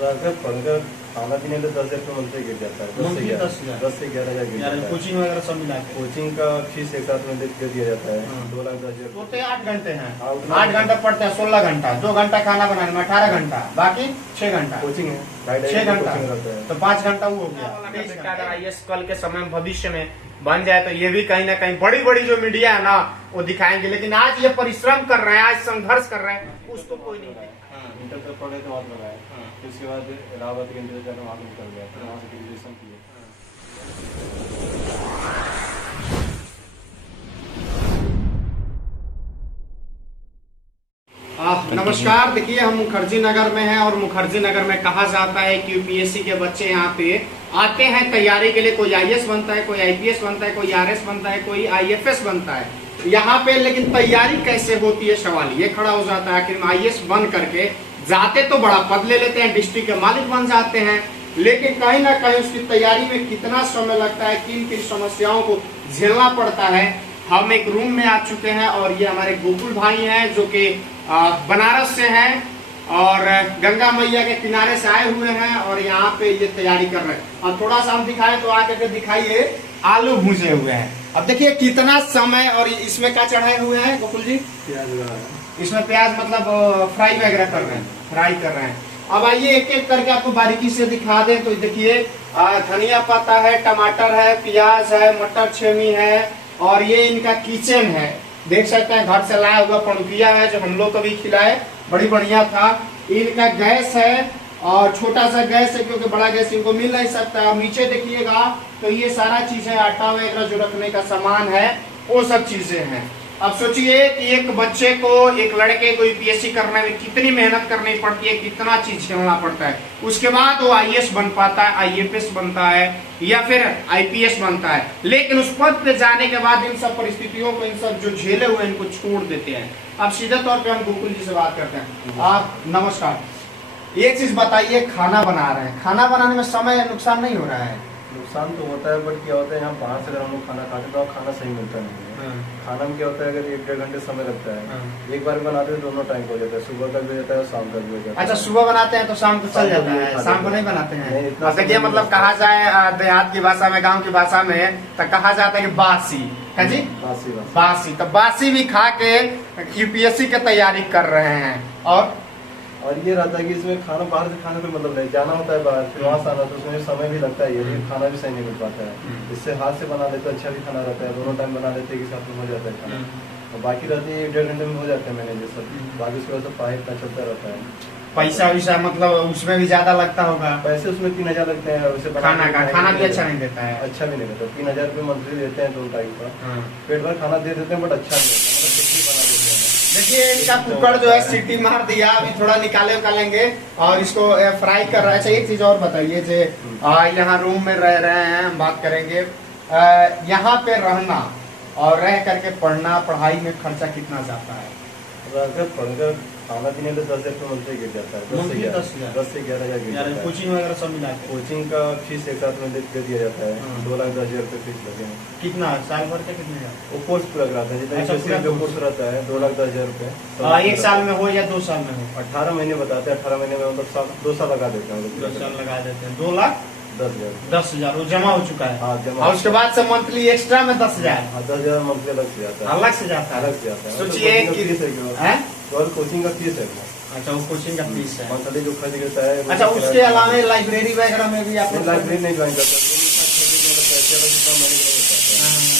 पढ़कर खाना पीने में 10,000 मंथ से गिर जाता है। 10 से 11,000 गिर जाता है। कोचिंग वगैरह सब मिला के कोचिंग का फीस एक साथ में दे दिया जाता है। 2,10,000। तो 8 घंटे हैं, 8 घंटा पढ़ते हैं, 16 घंटा, 2 घंटा खाना बनाने में 18 घंटा, बाकी 6 घंटा कोचिंग है, 6 घंटा तो 5 घंटा वो हो गया। अगर आईएएस कल के समय में भविष्य में बन जाए तो ये भी कहीं ना कहीं बड़ी बड़ी जो मीडिया है ना वो दिखाएंगे, लेकिन आज ये परिश्रम कर रहे हैं, आज संघर्ष कर रहे हैं, उसको कोई नहीं है। इंटर तक पढ़े तो वहाँ लगाए, फिर उसके बाद इलाहाबाद के इंटर जाकर वहाँ निकल गया, फिर वहाँ से ग्रेजुएशन किए। नमस्कार, देखिए हम मुखर्जी नगर में हैं और मुखर्जी नगर में कहा जाता है कि यूपीएससी के बच्चे यहाँ पे आते हैं तैयारी के लिए। कोई आईएएस बनता है, कोई आईपीएस बनता है, कोई आरएस बनता है, कोई आईएफएस बनता है यहाँ पे। लेकिन तैयारी कैसे होती है, सवाल ये खड़ा हो जाता है कि आईएएस बन करके जाते तो बड़ा पद ले लेते हैं, डिस्ट्रिक्ट के मालिक बन जाते हैं, लेकिन कहीं ना कहीं उसकी तैयारी में कितना समय लगता है, किन किन समस्याओं को झेलना पड़ता है। हम एक रूम में आ चुके हैं और ये हमारे गोकुल भाई हैं जो कि बनारस से हैं और गंगा मैया के किनारे से आए हुए हैं और यहाँ पे ये तैयारी कर रहे हैं। और थोड़ा सा हम दिखाए तो आके के दिखाइए, आलू भूजे हुए हैं। अब देखिए कितना समय, और इसमें क्या चढ़ाए हुए हैं गोकुल जी? प्याज। इसमें प्याज मतलब फ्राई वगैरह कर रहे हैं, फ्राई कर रहे हैं। अब आइए एक एक करके आपको बारीकी से दिखा दें। तो देखिए धनिया पत्ता है, टमाटर है, प्याज है, मटर छेमी है और ये इनका किचन है। देख सकते हैं घर से लाया हुआ पंखिया है जो हम लोग कभी खिलाए, बड़ी बढ़िया था। इनका गैस है और छोटा सा गैस है क्योंकि बड़ा गैस इनको मिल नहीं सकता। और नीचे देखिएगा तो ये सारा चीजें, आटा वगैरह जो रखने का सामान है वो सब चीजें हैं। अब सोचिए कि एक बच्चे को, एक लड़के को यूपीएससी करने में कितनी मेहनत करनी पड़ती है, कितना चीज झेलना पड़ता है, उसके बाद वो आईएएस बन पाता है, आईएफएस बनता है या फिर आईपीएस बनता है। लेकिन उस पद पे जाने के बाद इन सब परिस्थितियों को, इन सब जो झेले हुए इनको छोड़ देते हैं। अब सीधे तौर पे हम गोकुल जी से बात करते हैं। आप नमस्कार, एक चीज बताइए, खाना बना रहे हैं, खाना बनाने में समय नुकसान नहीं हो रहा है? नुकसान तो होता है, बट क्या होता है यहाँ बाहर से अगर हम लोग खाना खाते तो खाना सही मिलता नहीं है। खाना में क्या होता है, अगर 1-1.5 घंटे समय लगता है। एक बार बनाते हैं दोनों टाइम हो जाता है, सुबह का भी हो जाता है, शाम का भी हो जाता है। अच्छा, सुबह बनाते हैं तो शाम को चल जाता है, शाम को नहीं बनाते हैं? देखिए मतलब कहा जाए देहात की भाषा में, गाँव की भाषा में तो कहा जाता है कि बासी है जी, बासी। तो बासी भी खा के यूपीएससी की तैयारी कर रहे हैं। और ये रहता है कि इसमें खाना बाहर से खाने को मतलब नहीं, जाना होता है बाहर, फिर वहाँ से आना तो उसमें समय भी लगता है, ये खाना भी सही नहीं मिल पाता है। इससे हाथ से बना लेते अच्छा भी खाना रहता है, दोनों टाइम बना लेते हैं कि साथ में हो जाता है खाना। और बाकी रहती है 1-1.5 घंटे में हो जाता है मैंने ये सब। बाकी उसके बाद पढ़ाई इतना चलता रहता है। पैसा वैसा मतलब उसमें भी ज्यादा लगता होगा? पैसे उसमें 3,000 लगते हैं। वैसे खाना भी अच्छा नहीं देता है? अच्छा भी नहीं देता। 3,000 रुपये मंथली देते हैं 2 टाइम का, पेट भर खाना दे देते हैं, बट अच्छा नहीं देता, मतलब खिचड़ी बना देते हैं। देखिए इनका कुकर जो है सीटी मार दिया, अभी थोड़ा निकालेंगे और इसको फ्राई कर रहा है। अच्छा एक चीज और बताइए, जो यहाँ रूम में रह रहे हैं, हम बात करेंगे यहाँ पे रहना और रह करके पढ़ना, पढ़ाई में खर्चा कितना जाता है? पढ़कर खाना पीने में 10,000 मंथ से गिर जाता है। 10 से 11,000 गिर जाता है। कोचिंग वगैरह सब मिला के कोचिंग का फीस एक साथ में दे दिया जाता है। 2,10,000 रुपये फीस लगे हैं। कितना साल भर के कितने? वो कोर्स पूरा कराता है, जितना जो कोर्स रहता है 2,10,000 रुपये। 1 साल में हो या 2 साल में हो? 18 महीने बताते हैं, 18 महीने में मतलब 2 साल लगा देते हैं। 2 साल लगा देते हैं। 2,10,000 वो जमा हो चुका है। हाँ, जमा। और उसके बाद से मंथली एक्स्ट्रा में 10,000। 10,000 मंथली अलग से जाता है। अलग से जाता है। सोचिए कोचिंग का फीस है। अच्छा, वो कोचिंग का फीस है, मंथली जो खर्च गिरता है। अच्छा, उसके अलावा लाइब्रेरी वगैरह में भी आप? लाइब्रेरी नहीं ज्वाइन करता,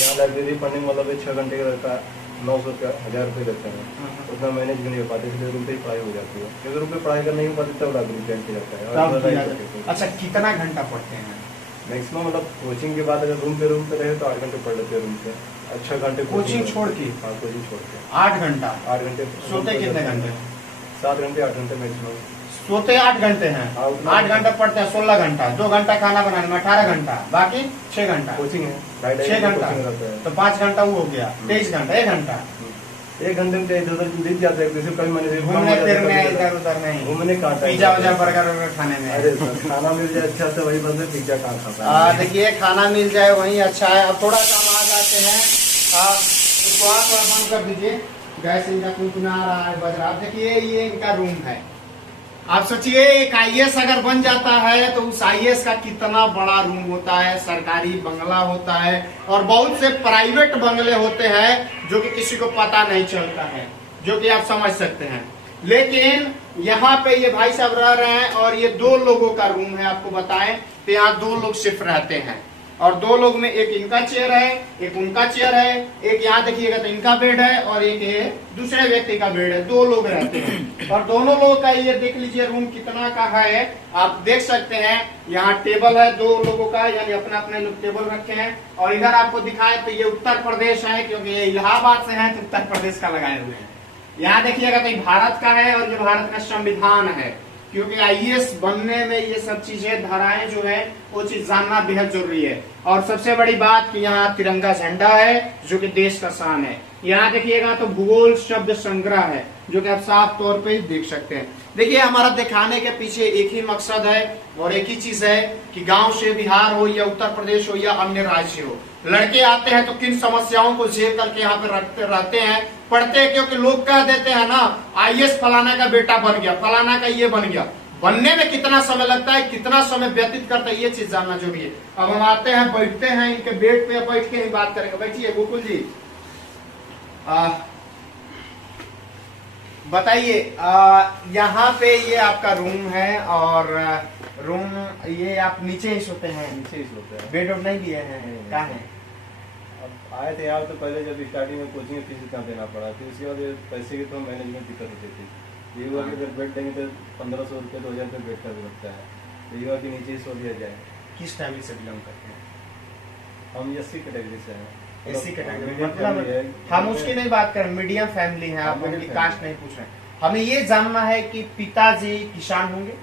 यहाँ लाइब्रेरी पढ़ने में मतलब 6 घंटे का रहता है, 900 रुपया 1,000 रुपये देते हैं, उतना मैनेज भी नहीं हो पाते, इसलिए रूम पे ही पढ़ाई हो जाती है। अगर रूम पे पढ़ाई कर नहीं हो पाती तब लाइब्रेरी ज्वाइन किया जाता है। अच्छा, कितना घंटा पढ़ते हैं? मैक्सिमम मतलब कोचिंग के बाद अगर रूम पे रहे तो 8 घंटे पढ़ लेते हैं रूम पे। 6 घंटे कोचिंग छोड़ के? हाँ, कोचिंग छोड़ के 8 घंटा। 8 घंटे। सोते कितने घंटे? 7 घंटे 8 घंटे मैक्सिमम। सोते 8 घंटे हैं, 8 घंटा पढ़ते हैं, 16 घंटा, 2 घंटा खाना बनाने में 18 घंटा, बाकी 6 घंटा कोचिंग है। 6 घंटा तो 5 घंटा वो हो गया, 23 घंटा। 1 घंटा 1 घंटे में इधर बीत जाता है। जैसे कभी मैंने घूमने फिरने, इधर उधर नहीं, घूमने का पिज्जा वजा बर्गर खाने में। अरे खाना मिल जाए अच्छा से वही बंदे पिज्जा कहाँ खाता है। देखिए खाना मिल जाए वही अच्छा है। अब थोड़ा सा हम आ जाते हैं, इसको आप थोड़ा बंद कर दीजिए, गैस इनका कुनकुना रहा है, बज रहा है। देखिए ये इनका रूम है, आप सोचिए एक आईएएस अगर बन जाता है तो उस आईएएस का कितना बड़ा रूम होता है, सरकारी बंगला होता है और बहुत से प्राइवेट बंगले होते हैं जो कि किसी को पता नहीं चलता है, जो कि आप समझ सकते हैं। लेकिन यहाँ पे ये भाई साहब रह रहे हैं और ये 2 लोगों का रूम है, आपको बताएं तो यहाँ 2 लोग सिर्फ रहते हैं और 2 लोग में एक इनका चेयर है, एक उनका चेयर है, एक यहाँ देखिएगा तो इनका बेड है और एक ये दूसरे व्यक्ति का बेड है। 2 लोग रहते हैं और दोनों लोगों का ये देख लीजिए रूम कितना का है, आप देख सकते हैं। यहाँ टेबल है 2 लोगों का, यानी अपने अपने लोग टेबल रखे हैं और इधर आपको दिखाए तो ये उत्तर प्रदेश है, क्योंकि ये इलाहाबाद से है तो उत्तर प्रदेश का लगाए हुए हैं। यहाँ देखिएगा तो भारत का है और ये भारत का संविधान है, क्योंकि आईएएस बनने में ये सब चीजें धाराएं जो है वो चीज जानना बेहद जरूरी है। और सबसे बड़ी बात कि यहाँ तिरंगा झंडा है जो कि देश का शान है। यहाँ देखिएगा तो भूगोल शब्द संग्रह है जो कि आप साफ तौर पे देख सकते हैं। देखिए हमारा दिखाने के पीछे एक ही मकसद है और एक ही चीज है कि गांव से बिहार हो या उत्तर प्रदेश हो या अन्य राज्य हो, लड़के आते हैं तो किन समस्याओं को झेल करके यहाँ पे रहते हैं, पढ़ते हैं। क्योंकि लोग कह देते हैं ना आईएएस फलाना का बेटा बन गया, फलाना का ये बन गया, बनने में कितना समय लगता है, कितना समय व्यतीत करता है, ये चीज जानना जरूरी है। अब हम आते हैं, बैठते हैं, इनके बेड पे बैठ के ही बात करेंगे। बैठिए गोकुल जी, बताइए यहाँ पे ये आपका रूम है और रूम ये आप नीचे ही सोते हैं? नीचे ही सोते हैं, बेड नहीं दिए हैं? क्या है? अब आए थे यार तो पहले जब स्टार्टिंग में कोचिंग फीस इतना देना पड़ा, फिर उसके बाद पैसे की तो मैनेजमेंट दिक्कत होती थी। ये हुआ कि अगर बेड देंगे तो 1500 रुपये 2000 रुपये बेड का भी लगता है, तो ये हुआ कि नीचे ही सो दिया जाए। किस फैमिली से बिलोंग करते हैं? हम एससी कैटेगरी से हैं। एससी कैटेगरी मतलब हम उसकी नहीं बात करें, मीडियम फैमिली है, आप उनकी कास्ट नहीं पूछ रहे हैं। हमें ये जानना है कि पिताजी किसान होंगे?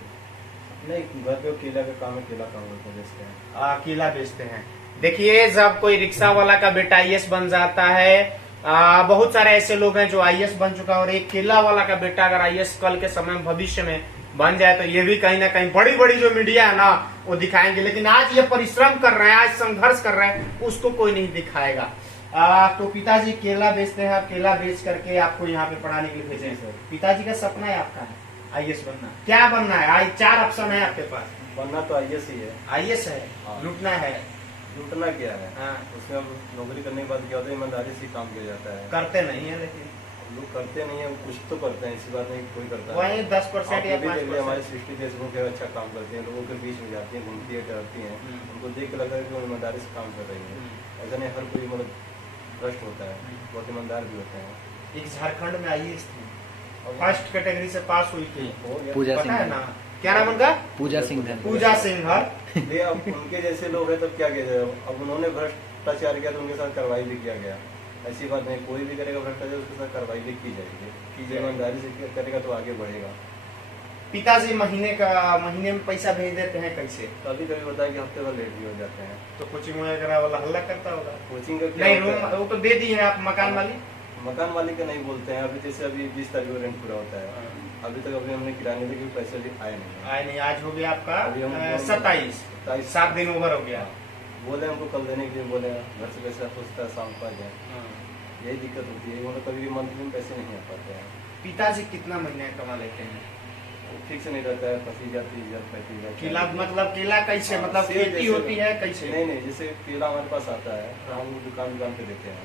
नहीं, घर पे केला का काम है, केला काम बेचते हैं। केला बेचते हैं। देखिए जब कोई रिक्शा वाला का बेटा आईएएस बन जाता है, बहुत सारे ऐसे लोग हैं जो आईएएस बन चुका है, और एक केला वाला का बेटा अगर आईएएस कल के समय में भविष्य में बन जाए तो ये भी कहीं ना कहीं बड़ी बड़ी जो मीडिया है ना वो दिखाएंगे। लेकिन आज ये परिश्रम कर रहे हैं, आज संघर्ष कर रहे हैं, उसको कोई नहीं दिखाएगा। तो पिताजी केला बेचते हैं, आप केला बेच करके आपको यहाँ पे पढ़ाने के लिए भेजे सर। पिताजी का सपना है आपका है आईएएस बनना, क्या बनना है? आज 4 ऑप्शन है आपके पास। बनना तो आईएएस ही है। आईएएस है, लूटना है? लूटना क्या है? हाँ। उसमें अब नौकरी करने के बाद क्या होता है, ईमानदारी से काम किया जाता है। करते नहीं है, लेकिन लोग करते नहीं है, कुछ तो करते हैं, इसी बात नहीं कोई करता है। वही 10% या 5%। हमारी सृष्टि फेसबुक पे अच्छा काम करती है, लोगों के बीच में जाती है, घूमती है, टहलती है, उनको देख के लगता है कि वो ईमानदारी से काम कर रही है। ऐसा नहीं हर कोई मतलब भ्रष्ट होता है, बहुत ईमानदार भी होते हैं। एक झारखंड में आईएएस थी, फर्स्ट कैटेगरी से पास हुई थी, पूजा पता है सिंह। ना क्या नाम उनका? पूजा सिंह। पूजा सिंह। ये अब उनके जैसे लोग हैं तब क्या किया जाए, अब उन्होंने भ्रष्टाचार किया तो उनके साथ कार्रवाई भी किया गया। ऐसी बात नहीं, कोई भी करेगा भ्रष्टाचार उसके साथ कार्रवाई भी की जाएगी, ईमानदारी से करेगा तो आगे बढ़ेगा। पिताजी महीने में पैसा भेज देते हैं कैसे? कभी कभी होता है कि हफ्ते भर लेट भी हो जाते हैं। तो कोचिंग वगैरह वाला हल्ला करता होगा? कोचिंग का क्या नहीं, होता है? रूम वो तो दे दी है आप मकान वाली। मकान मालिक का नहीं बोलते हैं। अभी जैसे अभी 20 तारीख को रेंट पूरा होता है, अभी तक अभी हमने किराने के पैसे भी आए नहीं। आज हो गया आपका अभी हम 27, 7 दिन ओवर हो गया। बोले हमको कल देने के लिए, बोले घर से पैसा सोचता है शाम को आ जाए, यही दिक्कत होती है। मतलब कभी भी मंथली में पैसे नहीं आ पाते हैं। पिताजी कितना महीने कमा लेते हैं? फिक्स नहीं रहता है, 25,000 30,000 35,000। केला मतलब केला कैसे, मतलब खेती होती है कैसे? नहीं, जैसे केला हमारे पास आता है तो हम दुकान पे देते हैं,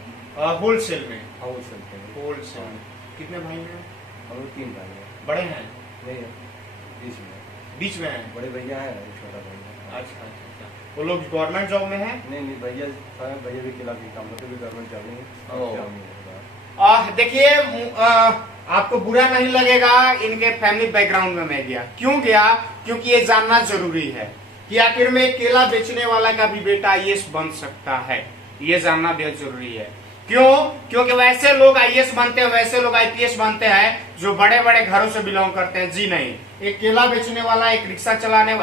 होलसेल में। होलसेल पे। होलसेल कितने भाई हैं? हम लोग 3 भाई हैं। बड़े हैं? नहीं, बीच में हैं? बड़े भैया है, छोटा भैया। अच्छा, वो लोग गवर्नमेंट जॉब में हैं? नहीं, भैया भी केला की काम करते, भी गवर्नमेंट जॉब नहीं। देखिए आपको बुरा नहीं लगेगा, इनके फैमिली बैकग्राउंड में मैं गया। क्यों गया? क्योंकि ये जानना जरूरी है कि आखिर में केला बेचने वाला का भी बेटा आईएएस बन सकता है, ये जानना बेहद जरूरी है। क्यों? क्योंकि वैसे लोग आईएएस बनते हैं, वैसे लोग आईपीएस बनते हैं जो बड़े बड़े घरों से बिलोंग करते हैं। जी नहीं, एक केला बेचने वाला, एक रिक्शा चलाने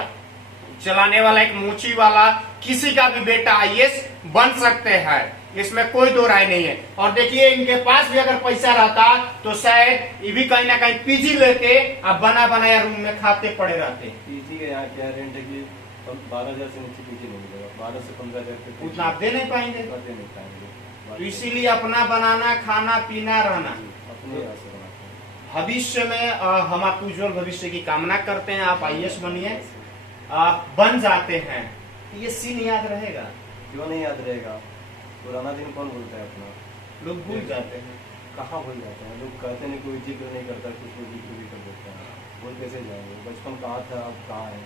वाला, एक मोची वाला, किसी का भी बेटा आईएएस बन सकते हैं, इसमें कोई दो राय नहीं है। और देखिए इनके पास भी अगर पैसा रहता तो शायद ये भी कहीं ना कहीं पीजी लेके अब बना बनाया रूम में खाते पड़े रहते। पीजी का यहाँ क्या रेंट है कि 12,000 से नीचे पीजी नहीं मिलेगा, 12 से 15,000 उतना आप दे नहीं पाएंगे, दे नहीं पाएंगे। तो इसीलिए अपना बनाना, खाना पीना, रहना अपने यहाँ से बनाते हैं। भविष्य में हम आपको उज्जवल भविष्य की कामना करते हैं। आप IAS बनिए, बन जाते हैं तो ये सीन याद रहेगा। क्यों नहीं याद रहेगा? पुराना दिन कौन भूलता है अपना? लोग भूल जाते हैं। कहाँ भूल जाते हैं? लोग कहते नहीं, कोई जिक्र नहीं करता, कुछ लोग जिक्र भी कर देते हैं। भूल कैसे जाएंगे? बचपन कहाँ था, अब कहाँ है?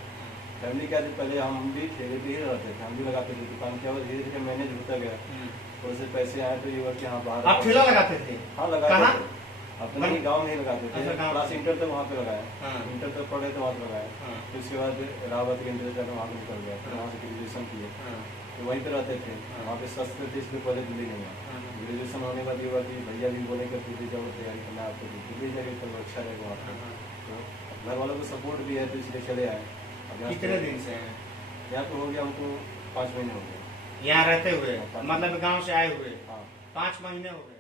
फैमिली क्या थी, पहले हम भी ठेले पे ही रहते थे, हम भी लगाते थे दुकान। क्या हुआ, धीरे धीरे मैनेज होता गया, थोड़े से पैसे आए तो ये बार यहाँ बाहर आप ठेला लगाते थे? हाँ लगाते थे, अपने ही गाँव में ही लगाते थे। अच्छा, क्लास इंटर तक वहाँ पे लगाया, हाँ। इंटर तक पढ़े तो वहाँ पे लगाया। हाँ। फिर उसके बाद इलाहाबाद के इंटर तक वहाँ पे निकल गया, फिर वहाँ से ग्रेजुएशन किए, तो वहीं पे रहते थे। वहाँ पे सस्ते थे, इसलिए पहले दिल्ली नहीं गया। ग्रेजुएशन होने के बाद ये बात भैया भी बोले करते थे जब तैयारी करना आपको दिल्ली जाएगी तो अच्छा रहेगा वहाँ पे। तो घर वालों को सपोर्ट भी है तो इसलिए चले आए। कितने दिन से हैं यहाँ पे? हो गया हमको 5 महीने हो गए यहाँ रहते हुए, मतलब गांव से आए हुए? हाँ 5 महीने हो गए।